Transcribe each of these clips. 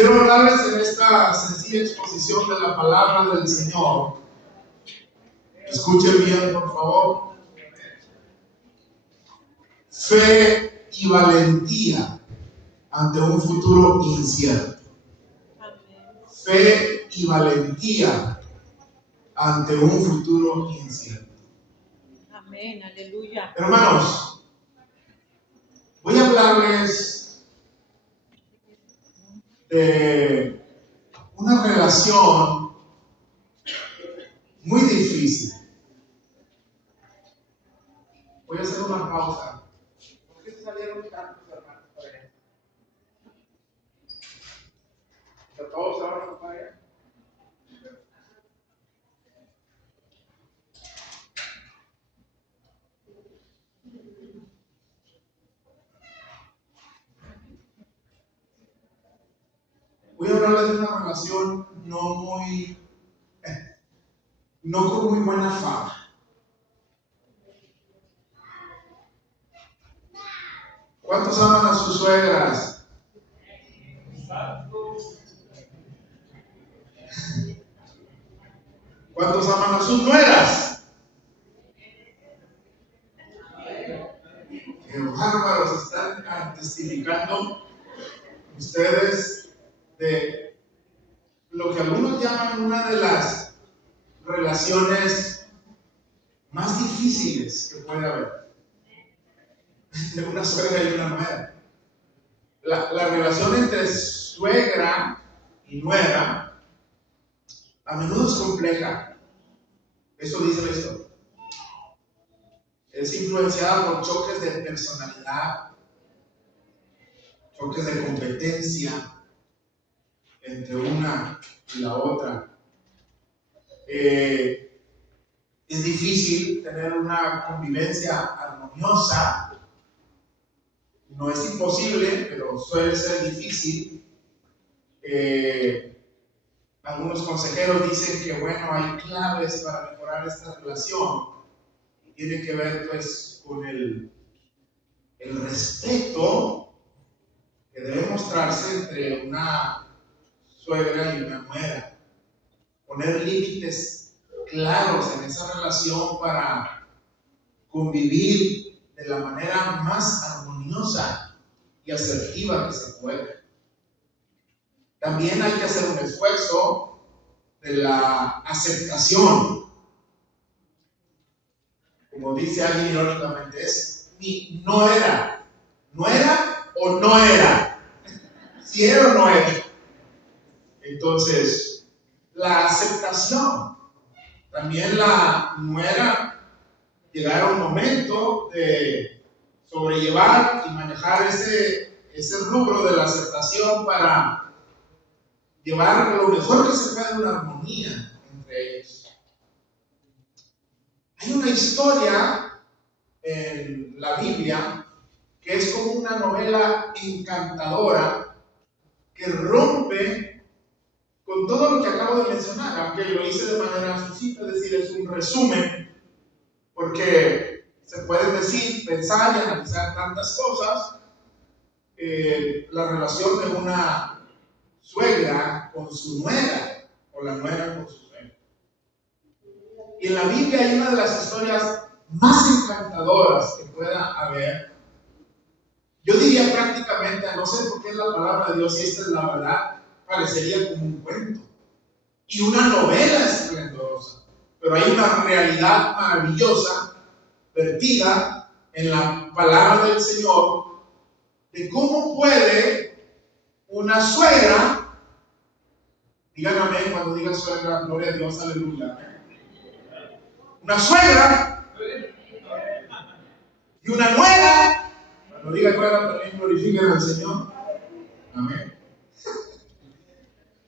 Quiero hablarles en esta sencilla exposición de la palabra del Señor. Escuchen bien, por favor. Fe y valentía ante un futuro incierto. Fe y valentía ante un futuro incierto. Amén, aleluya. Hermanos, voy a hablarles de una relación muy difícil. Voy a hacer una pausa. ¿Por qué salieron tantos hermanos para allá? ¿Todos se van para allá? Voy a hablarles de una relación no con muy buena fama. ¿Cuántos aman a sus suegras? ¿Cuántos aman a sus nueras? Qué bárbaros, están testificando ustedes de lo que algunos llaman una de las relaciones más difíciles que puede haber. De una suegra y una nuera. La relación entre suegra y nuera a menudo es compleja. Eso dice la historia. Es influenciada por choques de personalidad, choques de competencia entre una y la otra. Es difícil tener una convivencia armoniosa. No es imposible, pero suele ser difícil. Algunos consejeros dicen que hay claves para mejorar esta relación. Tiene que ver pues con el respeto que debe mostrarse entre una suegra y una nuera. Poner límites claros en esa relación para convivir de la manera más armoniosa y asertiva que se puede. También hay que hacer un esfuerzo de la aceptación. Como dice alguien irónicamente, es mi no era. ¿No era o no era? Si era o no era. Entonces, la aceptación. También la nuera llegar a un momento de sobrellevar y manejar ese rubro de la aceptación para llevar lo mejor que se pueda una armonía entre ellos. Hay una historia en la Biblia que es como una novela encantadora que rompe con todo lo que acabo de mencionar, aunque lo hice de manera sucinta, es decir, es un resumen, porque se puede decir, pensar y analizar tantas cosas. La relación de una suegra con su nuera, o la nuera con su suegra. Y en la Biblia hay una de las historias más encantadoras que pueda haber. Yo diría prácticamente, no sé por qué es la palabra de Dios, si esta es la verdad, parecería como un cuento y una novela esplendorosa, pero hay una realidad maravillosa vertida en la palabra del Señor de cómo puede una suegra, digan amén cuando digan suegra, gloria a Dios, aleluya, una suegra y una nuera, cuando diga nuera también glorifiquen al Señor, amén.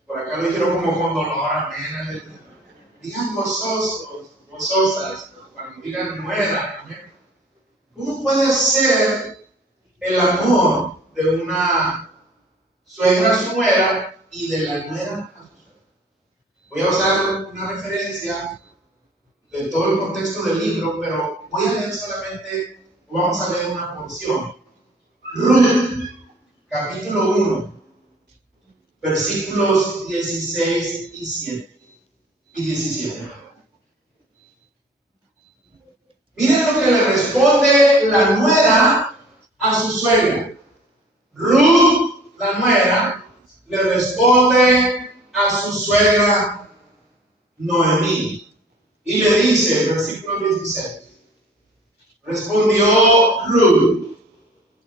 Por acá lo dijeron como con dolor, amén. Digan gozosos, gozosas, cuando digan nuera, amén. ¿Cómo puede ser el amor de una suegra a su nuera y de la nuera a su suegra? Voy a usar una referencia de todo el contexto del libro, pero voy a leer solamente, vamos a leer una porción. Ruth, capítulo 1, versículos 16 y 17. Miren lo que le responde la nuera a su suegra. Ruth, la nuera, le responde a su suegra Noemí y le dice, versículo 16, respondió Ruth: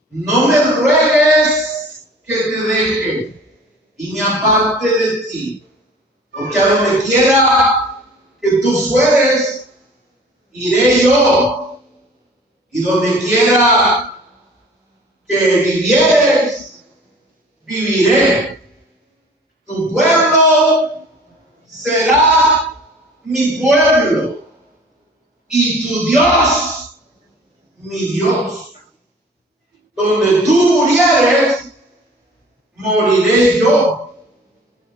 no me ruegues que te deje y me aparte de ti, porque a donde quiera que tú fueres, iré yo, y donde quiera que vivieres, viviré. Tu pueblo será mi pueblo, y tu Dios mi Dios. Donde tú murieres, moriré yo,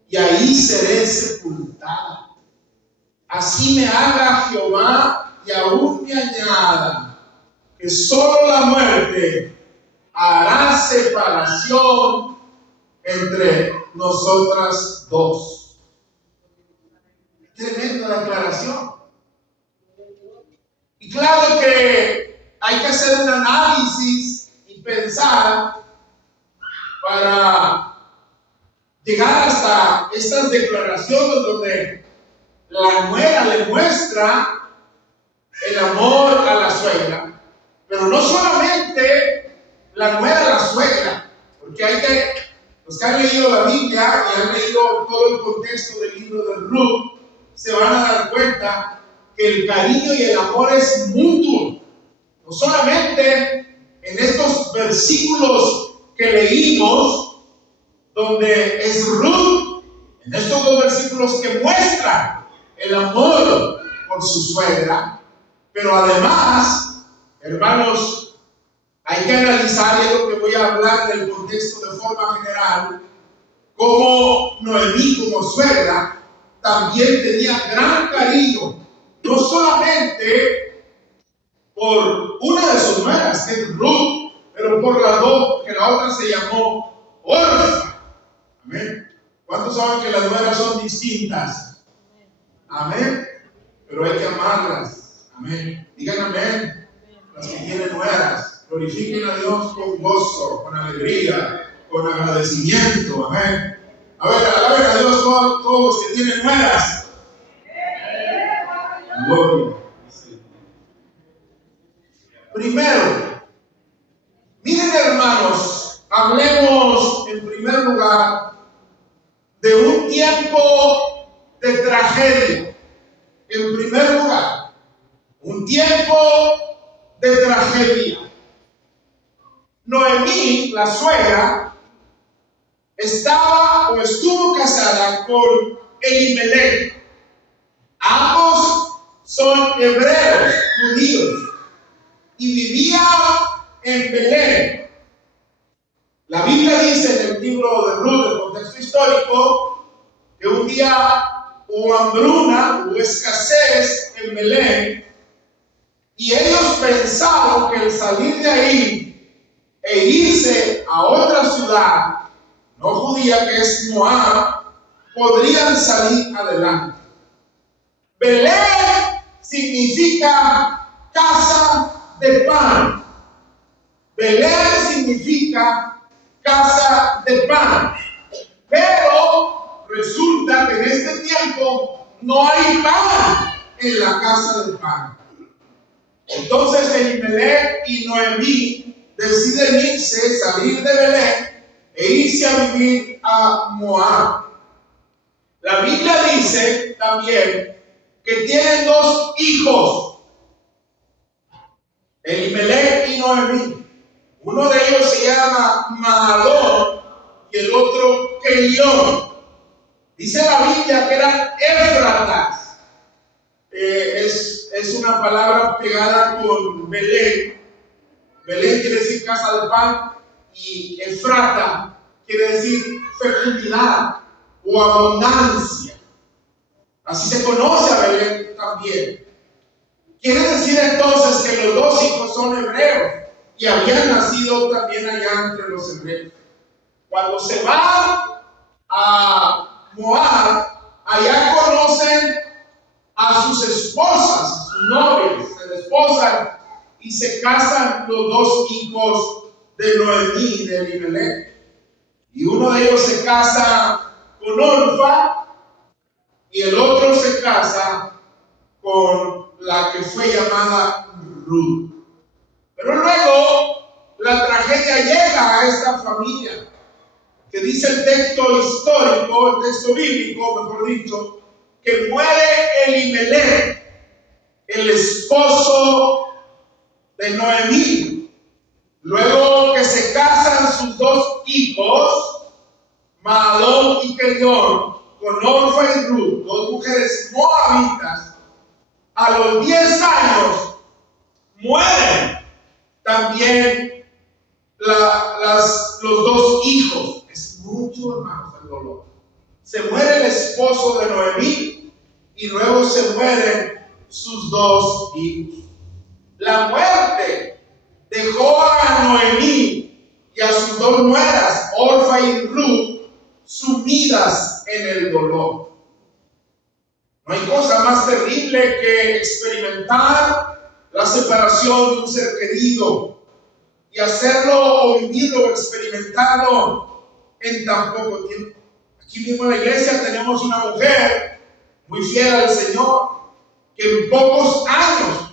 y ahí seré sepultada. Así me haga Jehová, y aún me añada, que solo la muerte hará separación entre nosotras dos. Tremenda declaración. Y claro que hay que hacer un análisis y pensar para llegar hasta estas declaraciones donde la nuera le muestra el amor a la suegra, pero no solamente la nuera a la suegra, porque los que han leído la Biblia y han leído todo el contexto del libro de Ruth, se van a dar cuenta que el cariño y el amor es mutuo. No solamente en estos versículos que leímos, donde es Ruth, en estos dos versículos que muestran el amor por su suegra, pero además, hermanos, hay que analizar, y es lo que voy a hablar del contexto de forma general, cómo Noemí como suegra también tenía gran cariño, no solamente por una de sus nueras, que es Ruth, pero por las dos, que la otra se llamó Orfa. Amén. ¿Cuántos saben que las nueras son distintas? Amén. Pero hay que amarlas. Amén. Digan amén. Las que tienen nueras, glorifiquen a Dios con gozo, con alegría, con agradecimiento. Amén. A ver a Dios todos los que tienen nueras. Gloria. Primero, miren, hermanos, hablemos en primer lugar de un tiempo de tragedia. En primer lugar, un tiempo de tragedia. Noemí, la suegra, estaba o estuvo casada con Elimelech. Ambos son hebreos, judíos, y vivían en Belén. La Biblia dice en el libro de Ruth, el contexto histórico, que un día hubo hambruna, hubo escasez en Belén, y ellos pensaron que el salir de ahí e irse a otra ciudad, no judía, que es Moab, podrían salir adelante. Belén significa casa de pan. Belén significa casa de pan. Pero resulta que en este tiempo no hay pan en la casa de pan. Entonces Elimelech y Noemí deciden salir de Belén e irse a vivir a Moab. La Biblia dice también que tienen dos hijos, Elimelech y Noemí. Uno de ellos se llama Mahalón y el otro Kelión. Dice la Biblia que eran Éfratas. Es una palabra pegada con Belén. Belén quiere decir casa de pan, y Efrata quiere decir fecundidad o abundancia. Así se conoce a Belén también. Quiere decir entonces que los dos hijos son hebreos y habían nacido también allá entre los hebreos. Cuando se va a Moab, allá conocen a sus esposas, a sus novias, se desposan y se casan los dos hijos de Noemí y de Elimelech. Y uno de ellos se casa con Orfa y el otro se casa con la que fue llamada Ruth. Pero luego la tragedia llega a esta familia, que dice el texto histórico, el texto bíblico, mejor dicho, que muere Elimelech, el esposo de Noemí. Luego que se casan sus dos hijos, Mahalón y Kelión, con Orfa y Ruth, dos mujeres moabitas, a los 10 años mueren también los dos hijos. Es mucho, hermanos, el dolor. Se muere el esposo de Noemí y luego se mueren sus dos hijos. La muerte dejó a Noemí y a sus dos nueras, Orfa y Ruth, sumidas en el dolor. No hay cosa más terrible que experimentar la separación de un ser querido y hacerlo o vivirlo o experimentarlo en tan poco tiempo. Aquí mismo en la iglesia tenemos una mujer muy fiel al Señor que en pocos años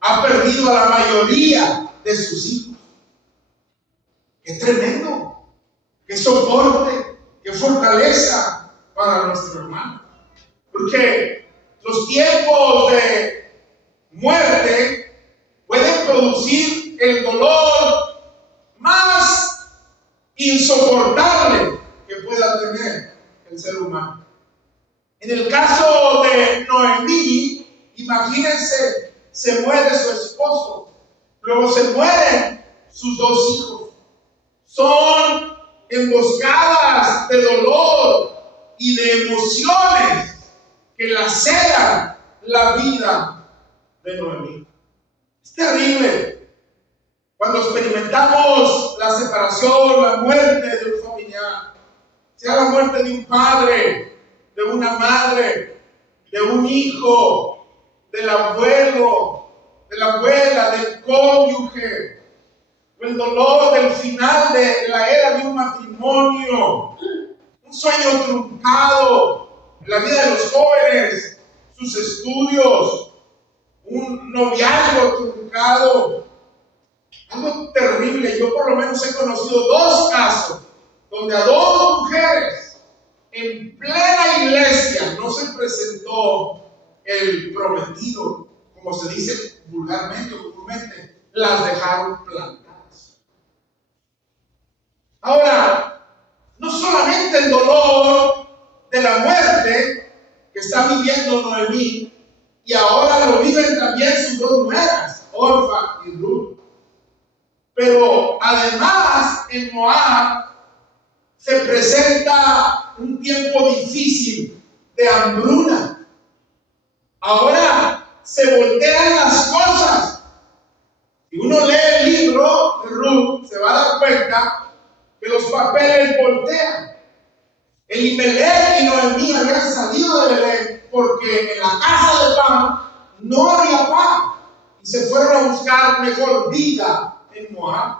ha perdido a la mayoría de sus hijos. ¡Qué tremendo! ¡Qué soporte! ¡Qué fortaleza para nuestro hermano! Porque los tiempos de muerte pueden producir el dolor más insoportable que pueda tener el ser humano. En el caso de Noemí, imagínense, se muere su esposo, luego se mueren sus dos hijos. Son emboscadas de dolor y de emociones que laceran la vida de Noemí. Es terrible cuando experimentamos la separación, la muerte de un familiar, sea la muerte de un padre, de una madre, de un hijo, del abuelo, de la abuela, del cónyuge, el dolor del final de la era de un matrimonio, un sueño truncado en la vida de los jóvenes, sus estudios, un noviazgo truncado, algo terrible. Yo por lo menos he conocido 2 casos donde a 2 mujeres en plena iglesia no se presentó el prometido, como se dice vulgarmente o comúnmente, las dejaron plantadas. Ahora, no solamente el dolor de la muerte que está viviendo Noemí, y ahora lo viven también sus 2 nueras, Orfa y Ruth. Pero además en Moab se presenta un tiempo difícil de hambruna. Ahora se voltean las cosas. Si uno lee el libro de Ruth, se va a dar cuenta que los papeles voltean. Elimelech y Noemí habían salido de Belén porque en la casa de pan no había pan y se fueron a buscar mejor vida en Moab.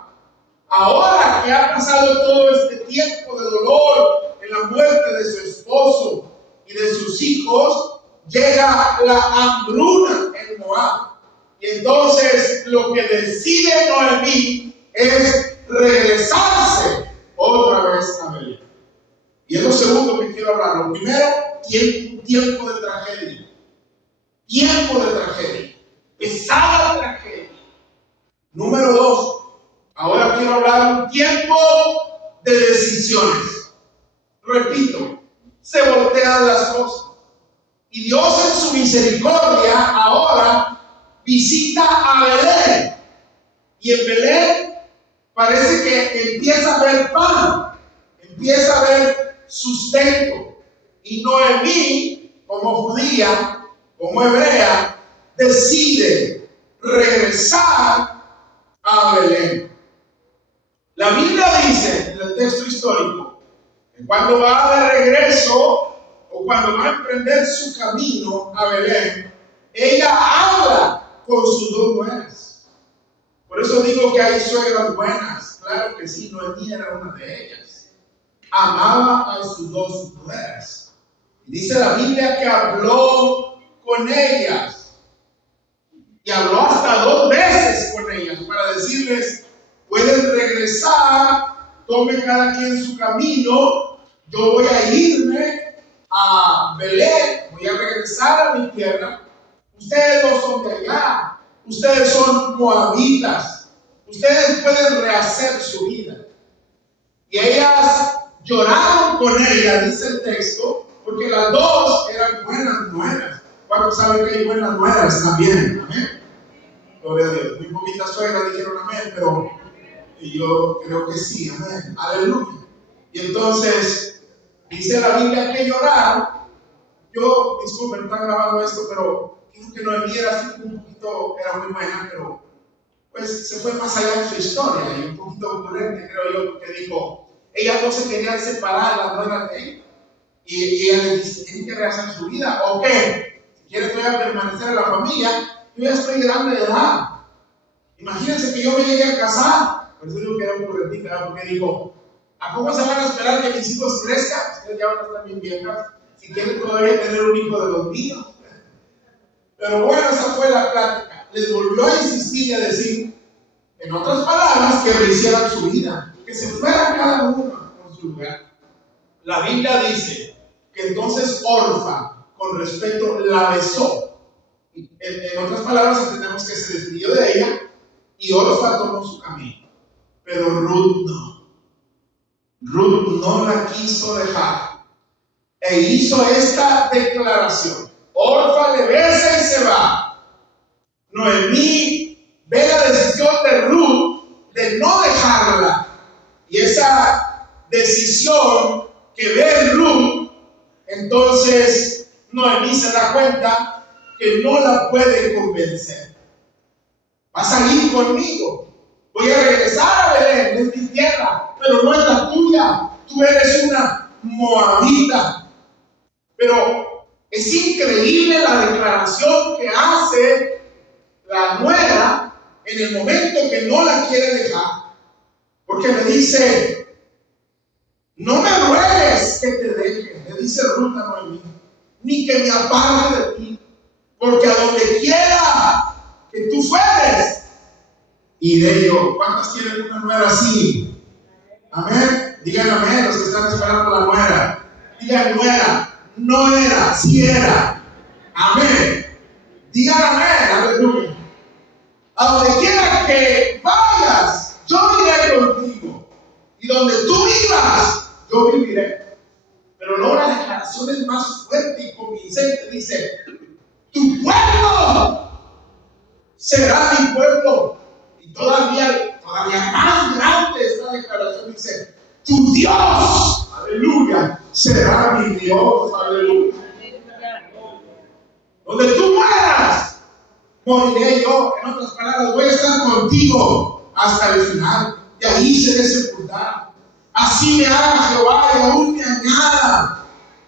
Ahora que ha pasado todo este tiempo de dolor en la muerte de su esposo y de sus hijos, llega la hambruna en Moab. Y entonces lo que decide Noemí es regresarse otra vez a Belén. Y es lo segundo que quiero hablar. Lo primero, tiempo de tragedia. Tiempo de tragedia. Pesada tragedia. Número 2. Ahora quiero hablar de un tiempo de decisiones. Repito, se voltean las cosas. Y Dios en su misericordia ahora visita a Belén. Y en Belén parece que empieza a haber pan, empieza a haber sustento. Y Noemí, como judía, como hebrea, decide regresar a Belén. La Biblia dice en el texto histórico, Cuando va de regreso o cuando va a emprender su camino a Belén, ella habla con sus dos nueras. Por eso digo que hay suegras buenas. Claro que sí, Noemí era una de ellas. Amaba a sus dos nueras. Dice la Biblia que habló con ellas. Y habló hasta 2 veces con ellas para decirles: pueden regresar, tome cada quien su camino, yo voy a irme a Belén, voy a regresar a mi tierra. Ustedes no son de allá, ustedes son moabitas, ustedes pueden rehacer su vida. Y ellas lloraron con ella, dice el texto, porque las dos eran buenas nueras. ¿Cuántos saben que hay buenas nueras también? Amén. Gloria a Dios. Muy poquitas suegras dijeron amén, pero yo creo que sí, amén. Aleluya. Y entonces dice la Biblia que lloraron. Yo, disculpen, están grabando esto, pero creo que Noemí era un poquito, era muy buena, pero pues se fue más allá de su historia y un poquito ocurrente, creo yo, porque dijo: ellas no se querían separar, las nuevas de él, y ella les dice: tienen que rehacer su vida, ¿o qué? Si quieren todavía permanecer en la familia, yo ya estoy grande de edad. Imagínense que yo me llegue a casar. Por eso digo que era un ocurrente, porque dijo: ¿a cómo se van a esperar que mis hijos crezcan? Ustedes ya van a estar bien viejas, si quieren todavía tener un hijo de los míos. Pero bueno, esa fue la plática. Les volvió a insistir y a decir, en otras palabras, que rehicieran su vida, que se fueran cada uno por su lugar. La Biblia dice que entonces Orfa, con respeto, la besó. En otras palabras, entendemos que se despidió de ella y Orfa tomó su camino. Pero Ruth no. Ruth no la quiso dejar e hizo esta declaración. Orfa le besa y se va. Noemí ve la decisión de Ruth de no dejarla, y esa decisión que ve Ruth, entonces Noemí se da cuenta que no la puede convencer. Va a salir conmigo, voy a regresar a Belén, es mi tierra, pero no es la tuya, tú eres una moabita. Pero es increíble la declaración que hace la nuera en el momento que no la quiere dejar, porque le dice: no me ruegues que te deje, le dice Ruth a Noemí, ni que me aparte de ti, porque a donde quiera que tú fueres, iré yo. ¿Cuántas quieren una nuera así? Amén. Digan amén los que están esperando la nuera. Digan nuera. No era, sí era. Amén. Digan amén, aleluya. A donde quiera que vayas, yo iré contigo. Y donde tú vivas, yo viviré. Pero no, la declaración es más fuerte y convincente. Dice: tu pueblo será mi pueblo. Y todavía más grande esta declaración. Dice: tu Dios, aleluya, será mi Dios, aleluya. Donde tú mueras, moriré yo. En otras palabras, voy a estar contigo hasta el final. Y ahí seré sepultado. Así me haga Jehová y aún me añada,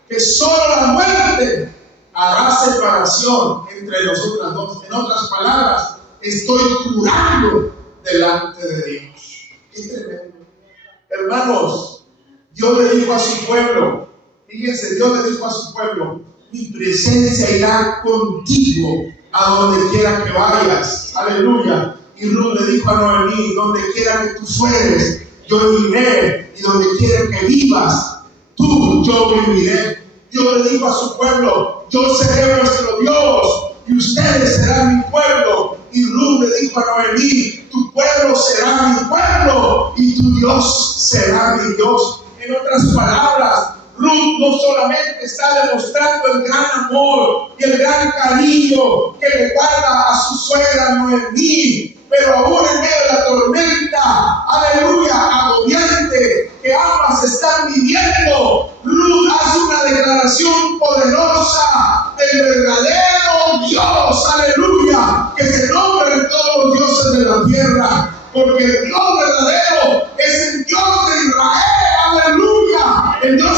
que solo la muerte hará separación entre nosotras dos. En otras palabras, estoy jurando delante de Dios. Qué tremendo. Hermanos, Dios le dijo a su pueblo, fíjense, Dios le dijo a su pueblo: mi presencia irá contigo a donde quiera que vayas. Aleluya. Y Ruth le dijo a Noemí: donde quiera que tú fueres, yo iré, y donde quiera que vivas, yo viviré. Dios le dijo a su pueblo: yo seré vuestro Dios y ustedes serán mi pueblo. Y Ruth le dijo a Noemí: tu pueblo será mi pueblo y tu Dios será mi Dios. En otras palabras, Ruth no solamente está demostrando el gran amor y el gran cariño que le guarda a su suegra Noemí, pero aún en medio de la tormenta, aleluya, agobiante que ambas están viviendo, Ruth hace una declaración poderosa del verdadero Dios, aleluya, que se nombra en todos los dioses de la tierra, porque el Dios verdadero es el Dios de Israel, aleluya, el Dios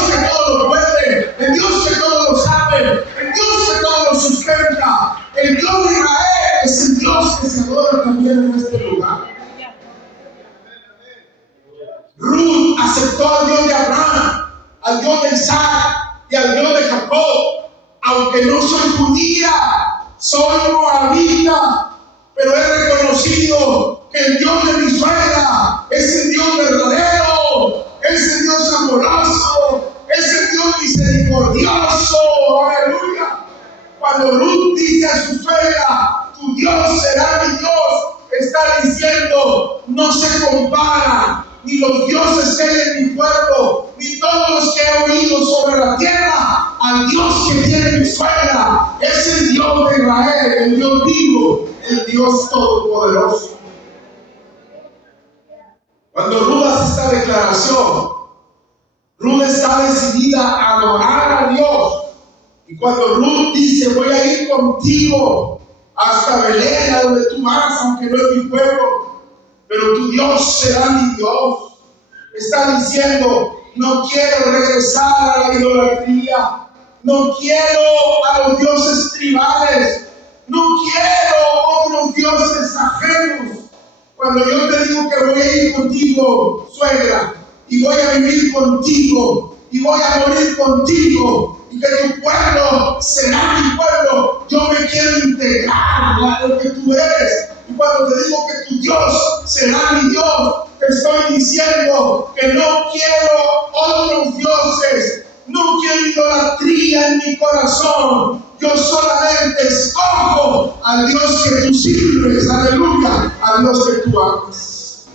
aceptó al Dios de Abraham, al Dios de Isaac y al Dios de Jacob. Aunque no soy judía, soy moabita, pero he reconocido que el Dios de mi suegra es el Dios verdadero, es el Dios amoroso, es el Dios misericordioso. Aleluya. Cuando Ruth dice a su suegra, tu Dios será mi Dios, está diciendo, no se compara ni los dioses que hay en mi pueblo, ni todos los que he oído sobre la tierra, al Dios que tiene mi suegra. Es el Dios de Israel, el Dios vivo, el Dios todopoderoso. Cuando Ruth hace esta declaración, Ruth está decidida a adorar a Dios. Y cuando Ruth dice, voy a ir contigo hasta Belén, a donde tú vas, aunque no es mi pueblo, pero tu Dios será mi Dios. Está diciendo, no quiero regresar a la idolatría, no quiero a los dioses tribales, no quiero otros dioses ajenos. Cuando yo te digo que voy a ir contigo, suegra, y voy a vivir contigo, y voy a morir contigo, y que tu pueblo será mi pueblo, yo me quiero integrar a lo que tú eres. Y cuando te digo que tu Dios será mi Dios, te estoy diciendo que no quiero otros dioses, no quiero idolatría en mi corazón. Yo solamente escojo al Dios que tú sirves, aleluya, al Dios que tú amas.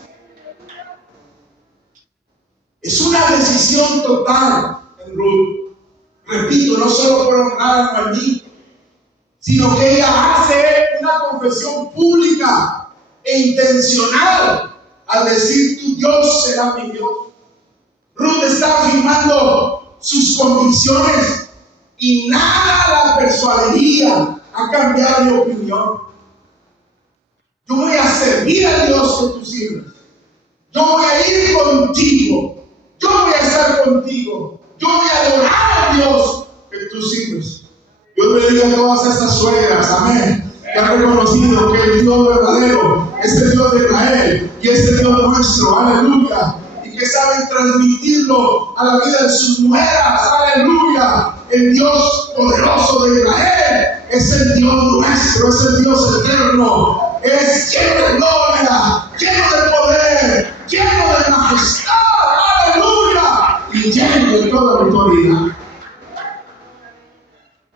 Es una decisión total en Ruth. Repito, no solo por honrar a Noemí, sino que ella hace una confesión pública e intencional al decir, tu Dios será mi Dios. Ruth está afirmando sus convicciones y nada la persuadiría a cambiar de opinión. Yo voy a servir al Dios que tú sirves. Yo voy a ir contigo. Yo voy a estar contigo. Yo voy a adorar al Dios que tú sirves. Yo bendiga a todas estas suegras, amén, que han reconocido que el Dios verdadero es el Dios de Israel y es el Dios nuestro, aleluya, y que saben transmitirlo a la vida de sus nueras, aleluya. El Dios poderoso de Israel es el Dios nuestro, es el Dios eterno, es lleno de gloria, lleno de poder, lleno de majestad, aleluya, y lleno de toda autoridad.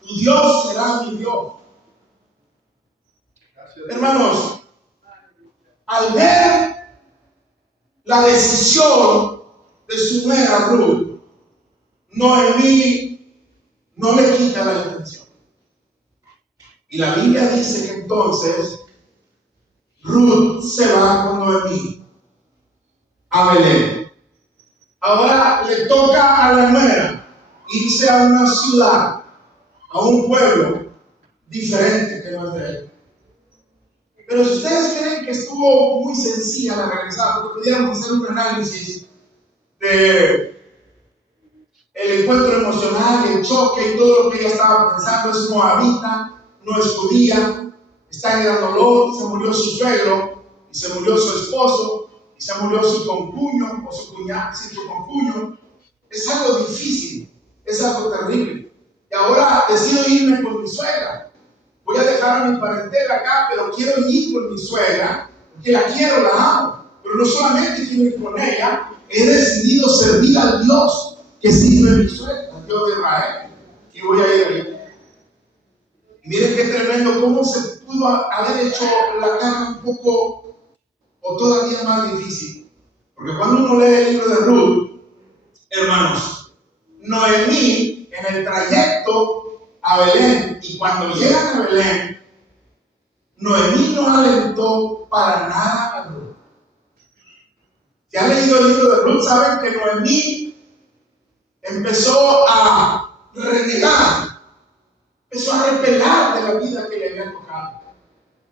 Tu Dios será mi Dios. Hermanos, al ver la decisión de su nuera Ruth, Noemí no le quita la atención. Y la Biblia dice que entonces Ruth se va con Noemí a Belén. Ahora le toca a la nuera irse a una ciudad, a un pueblo diferente que no es de él. Pero si ustedes creen que estuvo muy sencilla la regresada, porque pudiéramos hacer un análisis de el encuentro emocional, el choque y todo lo que ella estaba pensando, es moabita, no es judía, está en gran dolor, se murió su suegro, y se murió su esposo, y se murió su concuño, o su cuñado, sí, su concuño. Es algo difícil, es algo terrible. Y ahora decido irme con mi suegra. Voy a dejar a mi parentela acá, pero quiero ir con mi suegra, porque la quiero, la amo. Pero no solamente quiero ir con ella, he decidido servir al Dios que sirve mi suegra, al Dios de Israel. Y voy a ir ahí. Y miren qué tremendo, cómo se pudo haber hecho la carga un poco o todavía más difícil. Porque cuando uno lee el libro de Ruth, hermanos, Noemí en el trayecto a Belén, y cuando llegan a Belén, Noemí no alentó para nada a Ruth. Si han leído el libro de Ruth, saben que Noemí empezó a renegar, empezó a repelar de la vida que le había tocado.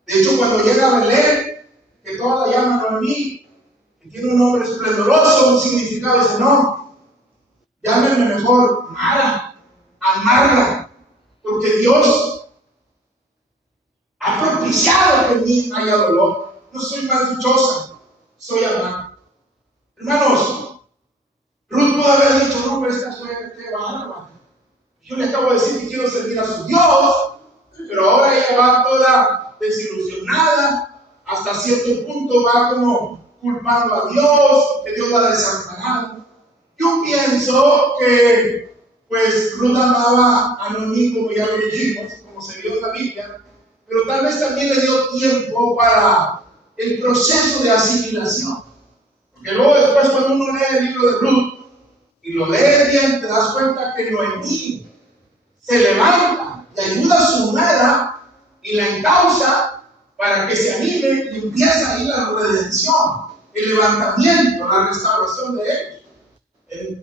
De hecho, cuando llega a Belén, que toda la llaman Noemí, que tiene un nombre esplendoroso, un significado, dice, no, llámenme mejor Mara, amarga, porque Dios ha propiciado que en mí haya dolor. No soy más dichosa, soy amarga. Hermanos, Yo le acabo de decir que quiero servir a su Dios, pero ahora ella va toda desilusionada, hasta cierto punto va como culpando a Dios, que Dios la ha desamparado. Yo pienso que pues Ruth amaba a Noemí, como ya lo dijimos, como se vio en la Biblia, pero tal vez también le dio tiempo para el proceso de asimilación. Porque luego después cuando uno lee el libro de Ruth y lo lees bien, te das cuenta que Noemí se levanta y ayuda a su nuera y la encausa para que se anime y empieza ahí la redención, el levantamiento, la restauración de ellos.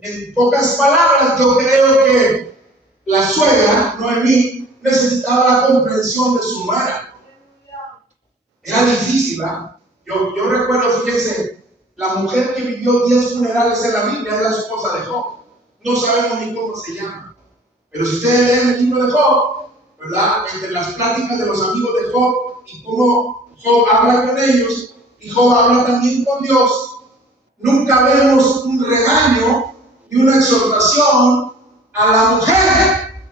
En pocas palabras, yo creo que la suegra, Noemí, necesitaba la comprensión de su nuera. Era difícil, ¿verdad? Yo recuerdo, fíjense, la mujer que vivió 10 funerales en la Biblia es la esposa de Job. No sabemos ni cómo se llama. Pero si ustedes leen el libro de Job, ¿verdad? Entre las pláticas de los amigos de Job y cómo Job habla con ellos, y Job habla también con Dios, nunca vemos un regaño y una exhortación a la mujer.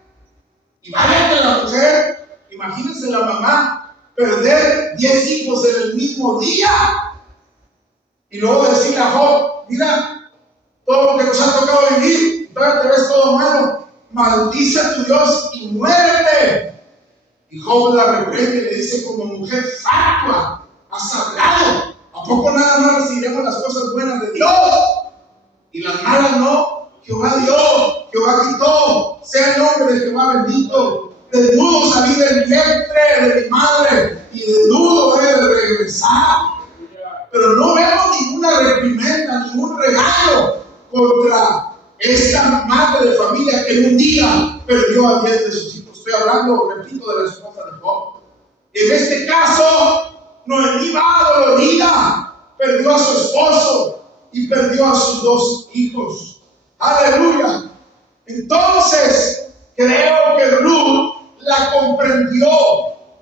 Y vaya que la mujer, imagínense la mamá, perder 10 hijos en el mismo día. Y luego decirle a Job, mira, todo lo que nos ha tocado vivir, todavía te ves todo malo, maldice a tu Dios y muérete. Y Job la reprende y le dice, como mujer fatua, has hablado. ¿A poco nada más recibiremos las cosas buenas de Dios? Y las malas no. Jehová dio, Jehová quitó, sea el nombre de Jehová bendito. Desnudo salí del vientre de mi madre y desnudo he de regresar. Pero no vemos ninguna reprimenda, ningún regaño contra esta madre de familia que un día perdió a 10 de sus hijos. Estoy hablando, repito, de la esposa de Job. En este caso, Noemí va dolorida, perdió a su esposo y perdió a sus 2 hijos. Aleluya. Entonces, creo que Ruth la comprendió,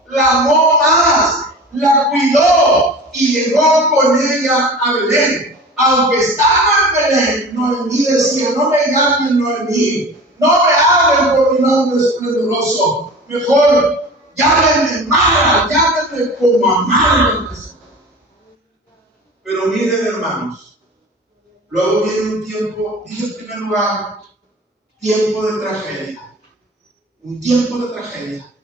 la amó más, la cuidó y llegó con ella a Belén. Aunque estaba en Belén, Noemí decía, no me llamen Noemí, no me hablen por mi nombre esplendoroso, mejor llámenme Mara, llámenme como a Mara. Pero miren, hermanos, luego viene un tiempo, dije en primer lugar, tiempo de tragedia. Un tiempo de tragedia.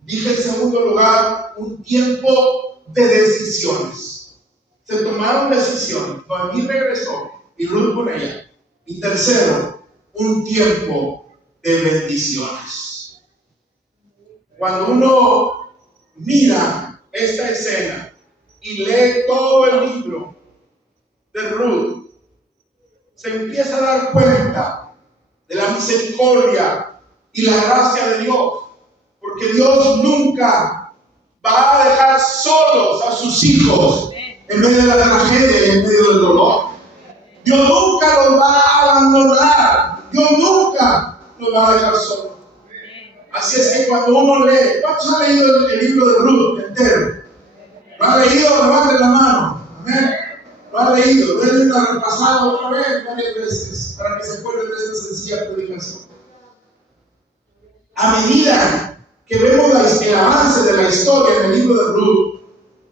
Dije en segundo lugar, un tiempo de decisiones. Se tomaron decisiones. Noemí regresó y Ruth con ella. Y tercero, un tiempo de bendiciones. Cuando uno mira esta escena y lee todo el libro de Ruth, se empieza a dar cuenta de la misericordia y la gracia de Dios, porque Dios nunca va a dejar solos a sus hijos en medio de la tragedia y en medio del dolor. Dios nunca los va a abandonar, Dios nunca los va a dejar solos. Así es que cuando uno lee, ¿cuántos han leído el libro de Ruth entero? ¿Lo han leído? Levanten la mano. Amén. Lo han leído, denle una repasada otra vez, varias veces, para que se acuerden de esta sencilla predicación. A medida que vemos el avance de la historia en el libro de Ruth,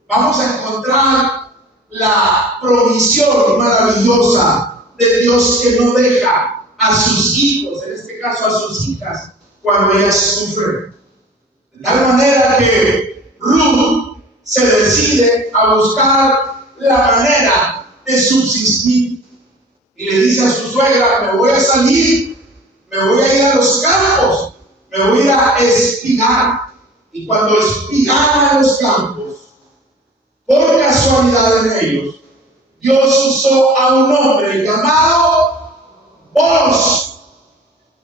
vamos a encontrar la provisión maravillosa de Dios, que no deja a sus hijos, en este caso a sus hijas, cuando ellas sufren. De tal manera que Ruth se decide a buscar la manera de subsistir y le dice a su suegra, me voy a salir, me voy a ir a los campos, me voy a ir a espigar. Y cuando espigaban en los campos, por casualidad en ellos, Dios usó a un hombre llamado Boaz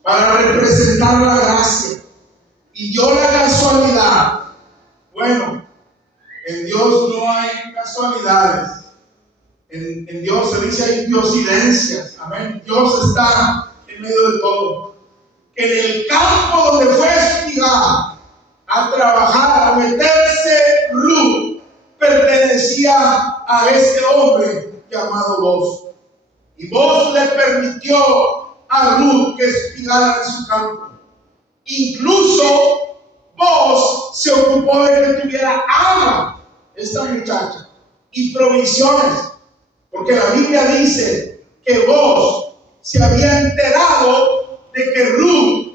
para representar la gracia. Y dio la casualidad. Bueno, en Dios no hay casualidades. En Dios se dice hay diosidencias. Amén. Dios está en medio de todo. Que en el campo donde fue espigada a trabajar, a meterse Ruth, pertenecía a este hombre llamado Boaz. Y Boaz le permitió a Ruth que espigara en su campo. Incluso Boaz se ocupó de que tuviera agua esta muchacha y provisiones, porque la Biblia dice que Boaz se había enterado de que Ruth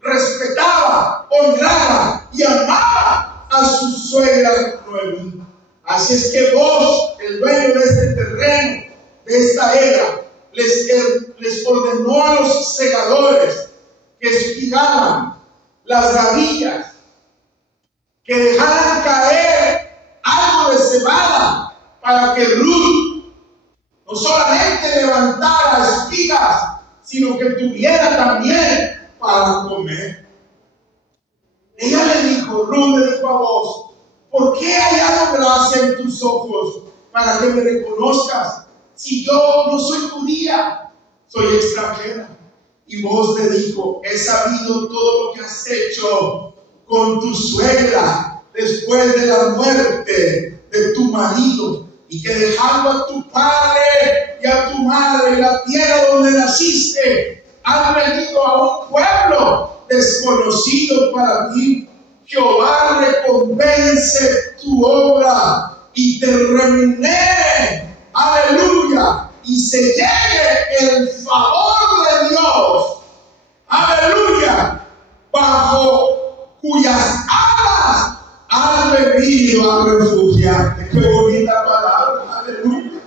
respetaba, honraba y amaba a su suegra Noemí. Así es que Boaz, el dueño de este terreno, de esta era, les ordenó a los segadores que espigaban las gavillas, que dejaran caer algo de cebada para que Ruth no solamente levantara espigas, sino que tuviera también para comer. Ella Ruth le dijo a Boaz: ¿por qué he hallado gracia en tus ojos para que me reconozcas? Si yo no soy judía, soy extranjera. Y Boaz le dijo: he sabido todo lo que has hecho con tu suegra después de la muerte de tu marido, y que dejando a tu padre y a tu madre la tierra donde naciste, has venido a un pueblo desconocido para ti. Jehová recompense tu obra y te remunere, aleluya, y se llegue el favor de Dios, aleluya, bajo cuyas alas has venido a refugiarte. Qué bonita palabra, aleluya.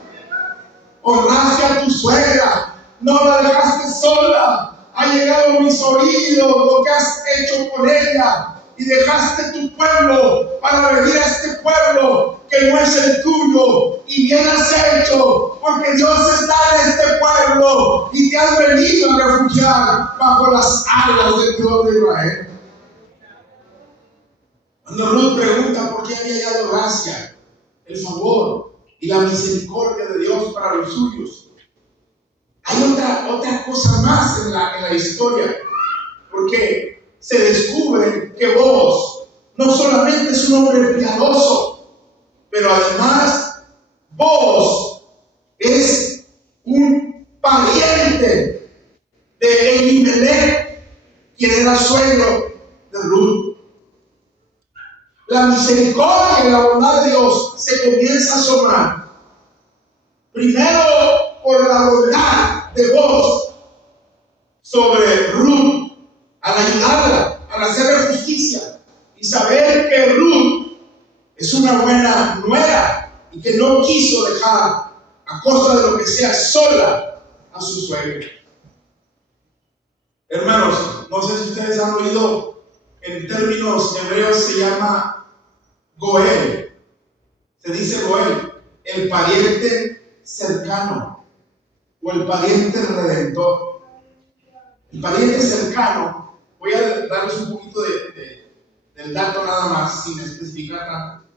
Honraste a tu suegra, no la dejaste sola. Ha llegado a mis oídos lo que has hecho con ella, y dejaste tu pueblo para venir a este pueblo que no es el tuyo. Y bien has hecho, porque Dios está en este pueblo y te has venido a refugiar bajo las alas del Dios de Israel. Cuando Ruth pregunta por qué había hallado gracia, el favor y la misericordia de Dios para los suyos, hay otra cosa más en la historia, porque se descubre que Boaz no solamente es un hombre piadoso, pero además Boaz es un pariente de Elimelech, quien era suegro de Ruth. La misericordia y la bondad de Dios se comienza a asomar primero por la bondad de Boaz sobre Ruth, al ayudarla, al hacerle justicia y saber que Ruth es una buena nuera y que no quiso dejar a costa de lo que sea sola a su suegra. Hermanos, no sé si ustedes han oído, en términos hebreos se llama Goel, se dice Goel, el pariente cercano o el pariente redentor. El pariente cercano, voy a darles un poquito del dato nada más, sin especificar tanto.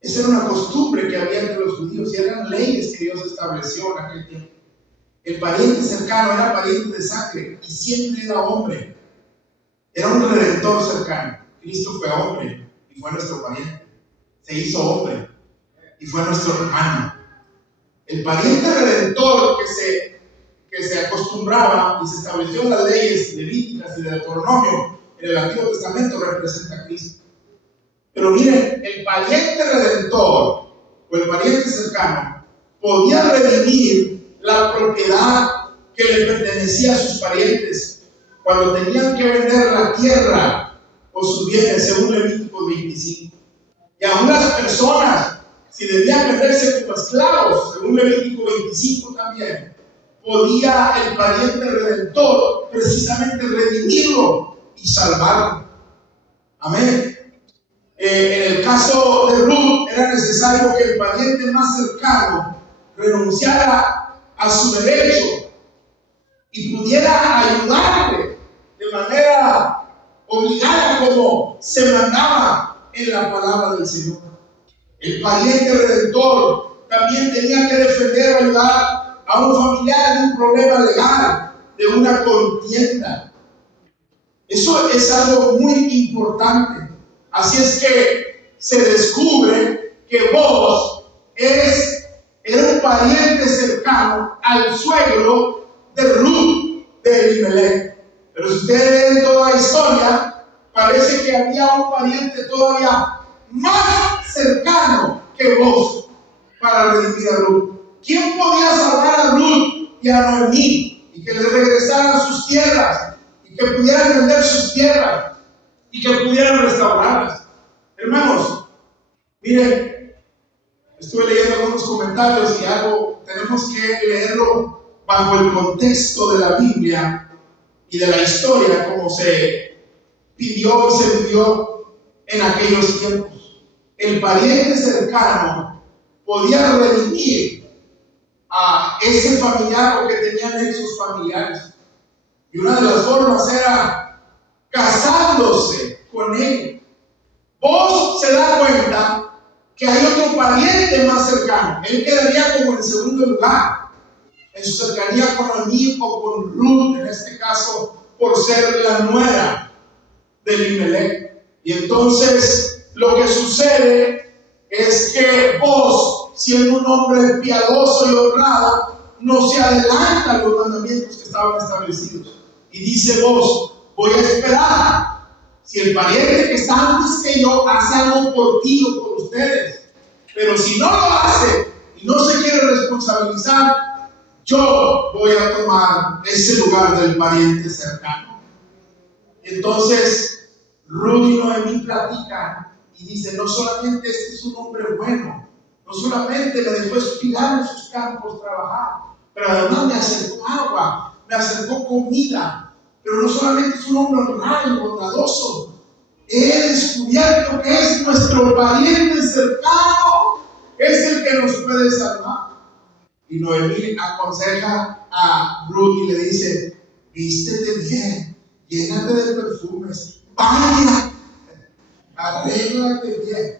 Esa era una costumbre que había entre los judíos y eran leyes que Dios estableció en aquel tiempo. El pariente cercano era pariente de sangre y siempre era hombre. Era un redentor cercano. Cristo fue hombre y fue nuestro pariente. Se hizo hombre y fue nuestro hermano. El pariente redentor que se acostumbraba y se estableció en las leyes levíticas y de Deuteronomio en el Antiguo Testamento representa a Cristo. Pero miren, el pariente redentor o el pariente cercano podía redimir la propiedad que le pertenecía a sus parientes cuando tenían que vender la tierra o sus bienes, según Levítico 25. Y a unas personas, si debían venderse como esclavos, según Levítico 25 también, podía el pariente redentor precisamente redimirlo y salvarlo. Amén. En el caso de Ruth era necesario que el pariente más cercano renunciara a su derecho y pudiera ayudarle de manera obligada, como se mandaba en la palabra del Señor. El pariente redentor también tenía que defender o ayudar a un familiar en un problema legal, de una contienda. Eso es algo muy importante. Así es que se descubre que Boaz era un pariente cercano al suegro de Ruth de Elimelech. Pero si ustedes leen toda la historia, parece que había un pariente todavía más cercano que vos para redimir a Ruth. ¿Quién podía salvar a Ruth y a Noemí y que les regresaran sus tierras y que pudieran vender sus tierras y que pudieran restaurarlas? Hermanos, miren, estuve leyendo algunos comentarios y algo tenemos que leerlo bajo el contexto de la Biblia y de la historia, como se pidió y se vivió en aquellos tiempos. El pariente cercano podía redimir a ese familiar o que tenía nexos familiares. Y una de las formas era casándose con él. Vos se da cuenta que hay otro pariente más cercano. Él quedaría como en segundo lugar, en su cercanía con Noemí o con Ruth, en este caso, por ser la nuera de Elimelech. Y entonces lo que sucede es que vos, siendo un hombre piadoso y honrado, no se adelanta a los mandamientos que estaban establecidos. Y dice vos, voy a esperar. Si el pariente que está antes que yo hace algo por ti o por ustedes, pero si no lo hace y no se quiere responsabilizar, yo voy a tomar ese lugar del pariente cercano. Y entonces Ruth y Noemí platican y dicen, no solamente este es un hombre bueno, no solamente me dejó espigar en sus campos trabajar, pero además me acercó agua, me acercó comida. Pero no solamente es un hombre honrado y bondadoso, he descubierto que es nuestro pariente cercano, es el que nos puede salvar. Y Noemí aconseja a Ruth y le dice, vístete bien, llénate de perfumes, vaya, arréglate bien.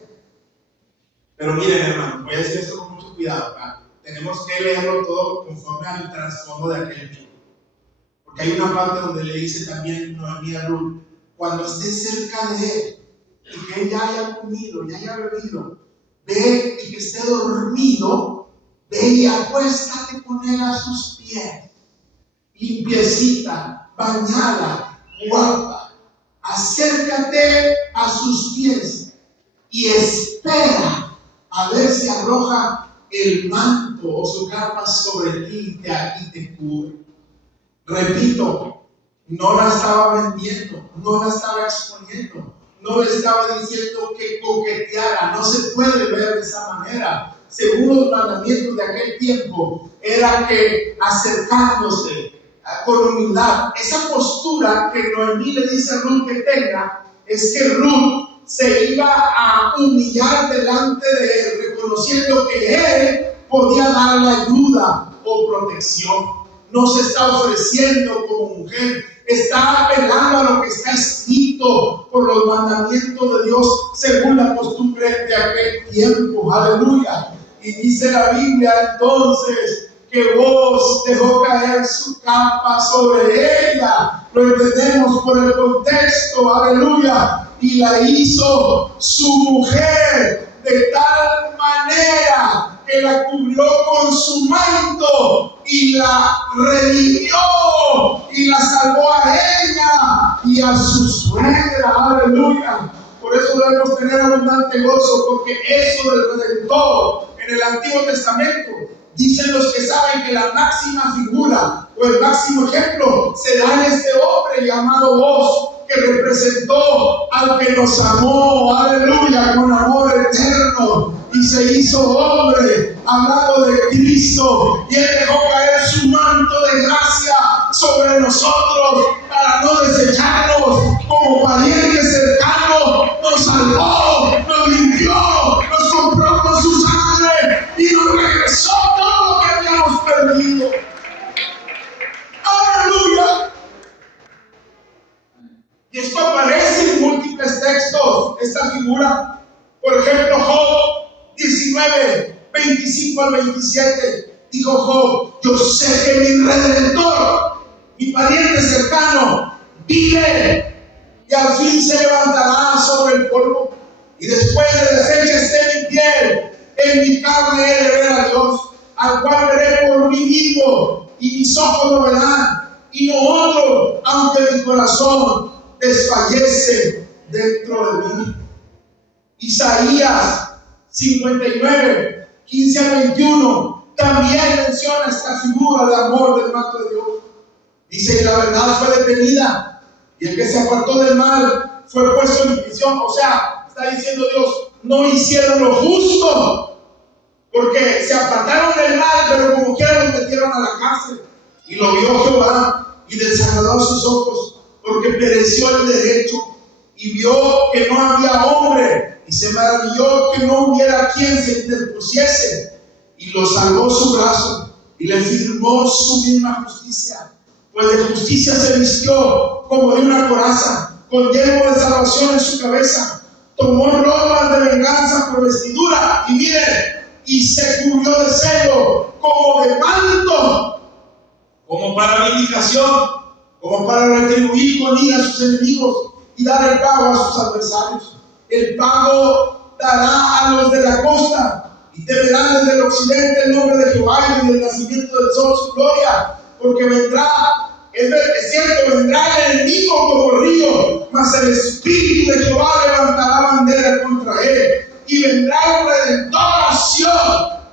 Pero miren, hermano, voy a decir esto con mucho cuidado, ¿verdad? Tenemos que leerlo todo conforme al trasfondo de aquel tiempo. Porque hay una parte donde le dice también Noemí a Ruth, cuando estés cerca de él y que él ya haya comido, ya haya bebido, ve y que esté dormido, ve y acuéstate con él a sus pies, limpiecita, bañada, guapa, acércate a sus pies y espera a ver si arroja el manto o su capa sobre ti y te cubre. Repito, no la estaba vendiendo, no la estaba exponiendo, no le estaba diciendo que coqueteara, no se puede ver de esa manera. Según los mandamientos de aquel tiempo, era que acercándose con humildad, esa postura que Noemí le dice a Ruth que tenga, es que Ruth se iba a humillar delante de él, reconociendo que él podía darle ayuda o protección. No se está ofreciendo como mujer, está apelando a lo que está escrito por los mandamientos de Dios según la costumbre de aquel tiempo. Aleluya. Y dice la Biblia entonces que vos dejó caer su capa sobre ella. Lo entendemos por el contexto. Aleluya. Y la hizo su mujer de tal manera que la cubrió con su manto y la redimió y la salvó a ella y a su suegra. Aleluya. Por eso debemos tener abundante gozo, porque eso del Redentor en el Antiguo Testamento, dicen los que saben que la máxima figura o el máximo ejemplo se da en este hombre llamado vos, que representó al que nos amó, aleluya, con amor eterno y se hizo hombre, hablando de Cristo, y él dejó caer su manto de gracia sobre nosotros para no desecharnos como parientes cercanos. Nos salvó, nos limpió, nos compró con su sangre y nos regresó todo lo que habíamos perdido. Aleluya. Y esto aparece en múltiples textos, esta figura. Por ejemplo, Job 19, 25 al 27. Dijo Job, yo sé que mi Redentor, mi pariente cercano, vive y al fin se levantará sobre el polvo. Y después de deshecha esté mi piel, en mi carne he de ver a Dios, al cual veré por mí mismo, y mis ojos lo verán, y no otro, aunque mi corazón desfallece dentro de mí. Isaías 59, 15 al 21 también menciona esta figura de amor del manto de Dios. Dice que la verdad fue detenida y el que se apartó del mal fue puesto en prisión. O sea, está diciendo Dios, no hicieron lo justo, porque se apartaron del mal, pero como quiera los metieron a la cárcel. Y lo vio Jehová y desagradó sus ojos, porque pereció el derecho, y vio que no había hombre, y se maravilló que no hubiera quien se interpusiese, y lo salvó su brazo, y le firmó su misma justicia. Pues de justicia se vistió como de una coraza, con yelmo de salvación en su cabeza. Tomó ropas de venganza por vestidura, y miren, y se cubrió de celo como de manto, como para vindicación, como para retribuir con ira a sus enemigos y dar el pago a sus adversarios. El pago dará a los de la costa, y temerán desde el occidente el nombre de Jehová, y desde el nacimiento del sol su gloria, porque vendrá, es cierto, vendrá el enemigo como río, mas el Espíritu de Jehová levantará bandera contra él, y vendrá el Redentor a Sión,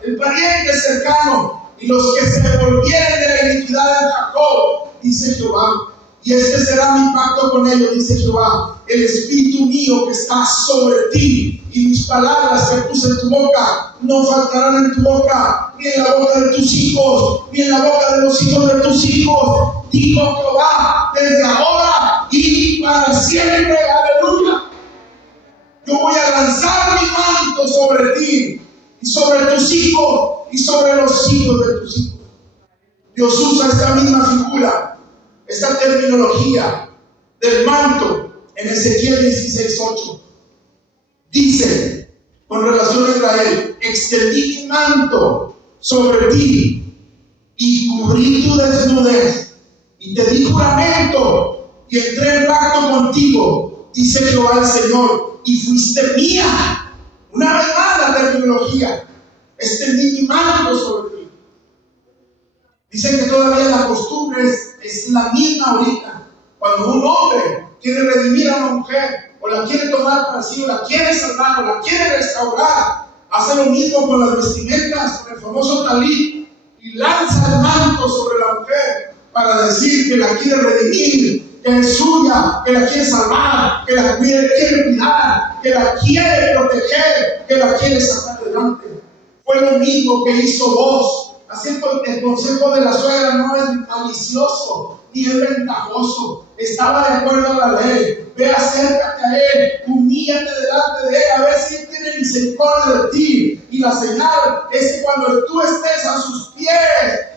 el pariente cercano, y los que se volvieren de la iniquidad de Jacob, dice Jehová. Y este será mi pacto con ellos, dice Jehová: el espíritu mío que está sobre ti, y mis palabras que puse en tu boca no faltarán en tu boca, ni en la boca de tus hijos, ni en la boca de los hijos de tus hijos, dijo Jehová, desde ahora y para siempre. Aleluya. Yo voy a lanzar mi manto sobre ti, y sobre tus hijos, y sobre los hijos de tus hijos. Dios usa esta misma figura, esta terminología del manto en Ezequiel 16:8. Dice, con relación a Israel: extendí mi manto sobre ti y cubrí tu desnudez, y te di juramento y entré en pacto contigo, dice Jehová el Señor, y fuiste mía. Una vez más la terminología: extendí mi manto sobre ti. Dicen que todavía la costumbre es la misma ahorita. Cuando un hombre quiere redimir a una mujer, o la quiere tomar para sí, o la quiere salvar, o la quiere restaurar, hace lo mismo con las vestimentas, con el famoso talí, y lanza el manto sobre la mujer para decir que la quiere redimir, que es suya, que la quiere salvar, que la quiere cuidar, que la quiere proteger, que la quiere sacar adelante. Fue lo mismo que hizo vos. Así el consejo de la suegra no es malicioso ni es ventajoso. Estaba de acuerdo a la ley. Ve, acércate a él, humíllate delante de él, a ver si él tiene misericordia de ti. Y la señal es que cuando tú estés a sus pies,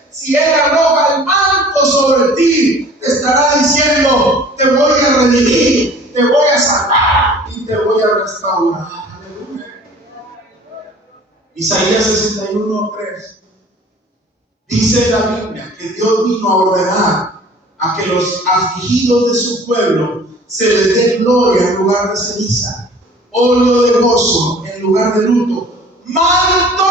si él arroja el manto sobre ti, te estará diciendo: te voy a redimir, te voy a salvar y te voy a restaurar. Aleluya. Isaías 61:3. Dice la Biblia que Dios vino a ordenar a que los afligidos de su pueblo se les dé gloria en lugar de ceniza, óleo de gozo en lugar de luto, manto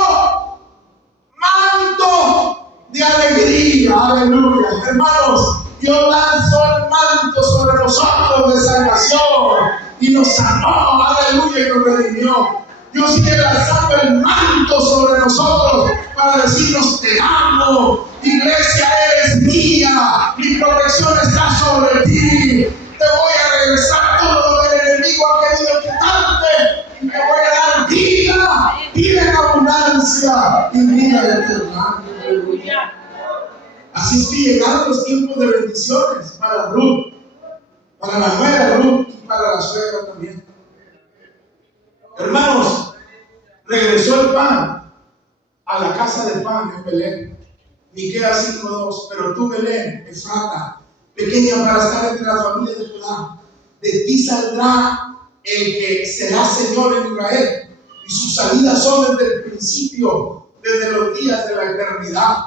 de alegría. Aleluya. Hermanos, Dios lanzó el manto sobre nosotros de salvación y nos amó. Aleluya, y nos redimió. Dios sigue lanzando el manto sobre nosotros para decirnos: te amo, iglesia, eres mía, mi protección está sobre ti, te voy a regresar todo lo que el enemigo ha querido quitarte, y te voy a dar vida en abundancia y vida eterna. Así es que llegaron los tiempos de bendiciones para Ruth, para la nueva Ruth y para la suegra también. Hermanos, regresó el pan a la casa de pan en Belén. Miqueas 5:2. Pero tú, Belén, Efrata, pequeña para estar entre las familias de Judá, de ti saldrá el que será Señor en Israel, y sus salidas son desde el principio, desde los días de la eternidad.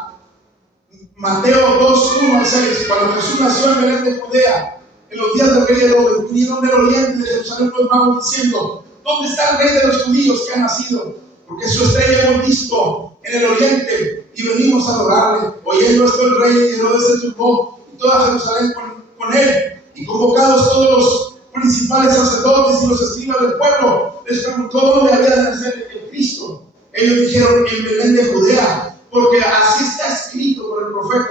Mateo 2:1-6. Cuando Jesús nació en Belén de Judea, en los días del rey Herodes, vinieron del oriente de Jerusalén los magos diciendo: ¿dónde está el rey de los judíos que ha nacido? Porque su estrella hemos visto en el oriente y venimos a adorarle. Oyendo esto el rey Herodes se turbó, y toda Jerusalén con con él. Y convocados todos los principales sacerdotes y los escribas del pueblo, les preguntó dónde había de nacer el Cristo. Ellos dijeron: en Belén de Judea, porque así está escrito por el profeta.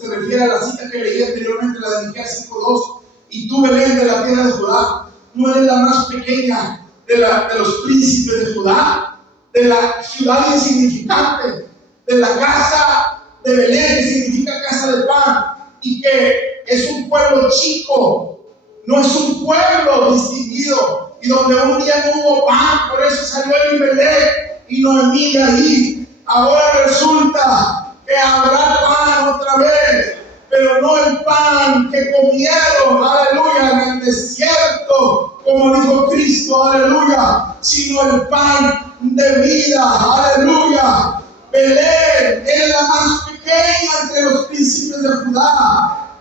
Se refiere a la cita que leí anteriormente, la de Miqueas 5:2. Y tú, Belén, de la tierra de Judá, no eres la más pequeña de los príncipes de Judá, de la ciudad insignificante, de la casa de Belén, que significa casa de pan, y que es un pueblo chico, no es un pueblo distinguido, y donde un día no hubo pan, por eso salió Belén y Noemí de ahí. Ahora resulta que habrá pan otra vez, pero no el pan que comieron, aleluya, en el desierto, como dijo Cristo, aleluya, sino el pan de vida, aleluya. Belén es la más pequeña entre los príncipes de Judá,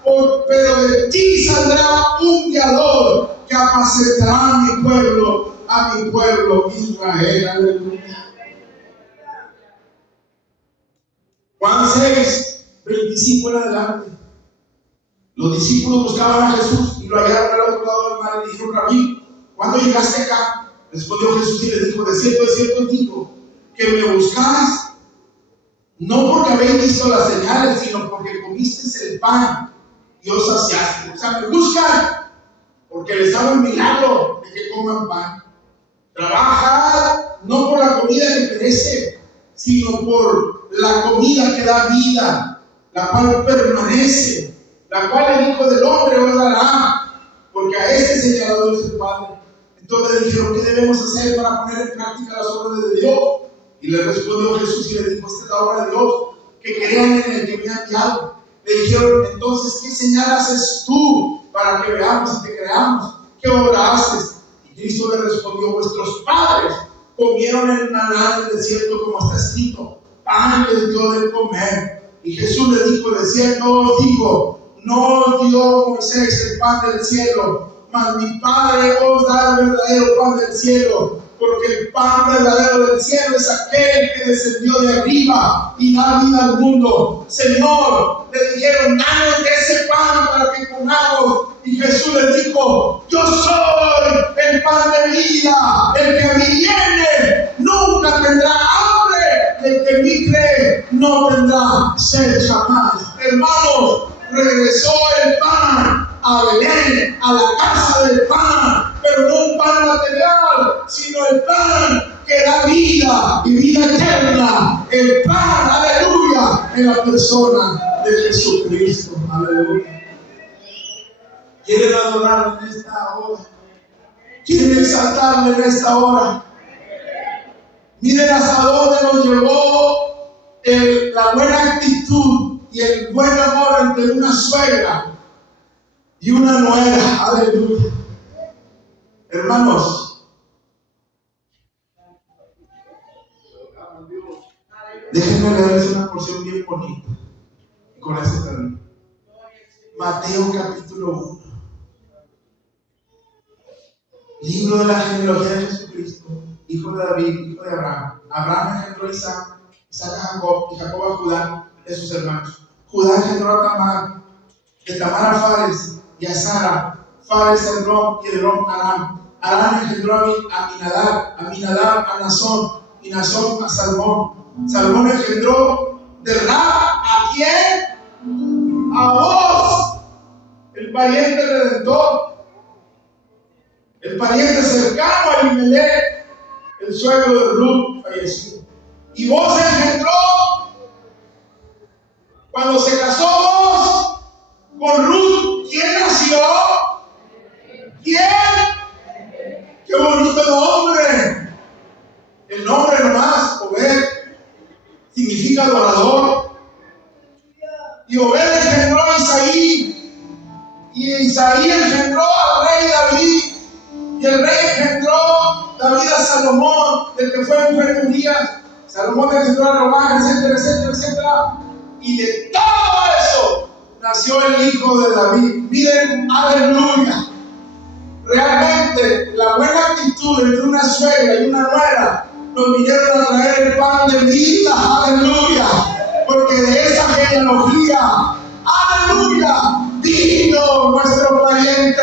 pero de ti saldrá un guiador que apacentará a mi pueblo Israel, aleluya. Juan 6, 25 en adelante. Los discípulos buscaban a Jesús y lo hallaron al otro lado del mar y dijeron: Rabí, ¿cuándo llegaste acá? Respondió Jesús y les dijo: de cierto os digo, que me buscáis, no porque habéis visto las señales, sino porque comisteis el pan y os saciaste. O sea, me buscan porque les hago el milagro de que coman pan. Trabajad no por la comida que perece, sino por la comida que da vida, la cual permanece, la cual el Hijo del Hombre os dará, porque a este señalado es el Padre. Entonces le dijeron: ¿qué debemos hacer para poner en práctica las obras de Dios? Y le respondió Jesús y le dijo: esta es la obra de Dios, que crean en el que me ha enviado. Le dijeron: entonces, ¿qué señal haces tú para que veamos y te creamos? ¿Qué obra haces? Y Cristo le respondió: vuestros padres comieron el maná del desierto, como está escrito, pan les dio de comer. Y Jesús le dijo: de cierto os digo, no os dio Moisés el pan del cielo, mas mi Padre os da el verdadero pan del cielo, porque el pan verdadero del cielo es aquel que descendió de arriba y da vida al mundo. Señor, le dijeron: danos de ese pan para que comamos. Y Jesús les dijo: yo soy el pan de vida, el que a mí viene nunca tendrá hambre, el que en mí cree no tendrá sed jamás. Hermanos, regresó el pan a Belén, a la casa del pan, pero no un pan material, sino el pan que da vida y vida eterna. El pan, aleluya, en la persona de Jesucristo, aleluya. ¿Quieren adorar en esta hora? ¿Quieren exaltarle en esta hora? Miren hasta dónde nos llevó la buena actitud y el buen amor entre una suegra y una nuera, aleluya. Hermanos, déjenme leerles una porción bien bonita y con eso termino. Mateo capítulo 1. Libro de la genealogía de Jesucristo, hijo de David, hijo de Abraham. Abraham engendró a Isaac, Isaac a Jacob, y Jacob a Judá, de sus hermanos. Judá engendró a Tamar, de Tamar a Fares y a Sara, Fares a Hebrón y Hebrón a Aram. Aram engendró a Aminadab, Aminadab a Nazón, y Nazón a Salmón. Salmón engendró de Rab, ¿a quién? A vos, el pariente redentor, el pariente cercano a Elimelech, el suegro de Ruth fallecido. Y vos engendró, cuando se casó vos con Ruth, ¿quién nació? ¿Quién? ¡Qué bonito nombre! El nombre nomás, Obed, significa adorador. Y Obed engendró a Isaí, y Isaí engendró al rey David, y el rey engendró David a Salomón, del que fue mujer de Urías. Salomón engendró a Robán, etcétera, etcétera, etcétera. Y de todo eso nació el hijo de David. Miren, aleluya. Realmente la buena actitud entre una suegra y una nuera nos vinieron a traer el pan de vida, aleluya, porque de esa genealogía, aleluya, vino nuestro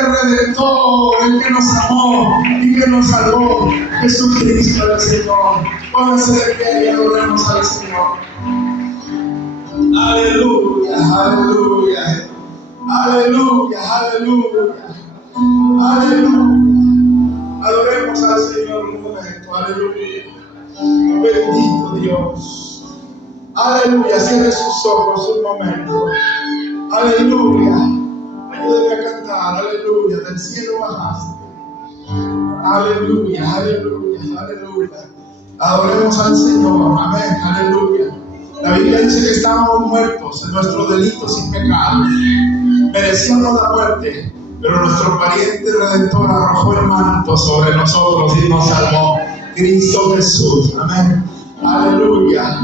Redentor, el que nos amó y que nos salvó, Jesucristo el Señor. Pónganse de pie y adoremos al Señor. Aleluya, aleluya, aleluya, aleluya, aleluya. Adoremos al Señor un momento, aleluya. Bendito Dios. Aleluya, cierre sus ojos un momento. Aleluya. Ayúdenme a cantar, aleluya, del cielo bajaste. Aleluya, aleluya, aleluya. Adoremos al Señor, amén, aleluya. La Biblia dice que estábamos muertos en nuestros delitos y pecados. Merecíamos la muerte, pero nuestro pariente redentor arrojó el manto sobre nosotros y nos salvó. Cristo Jesús, amén, aleluya.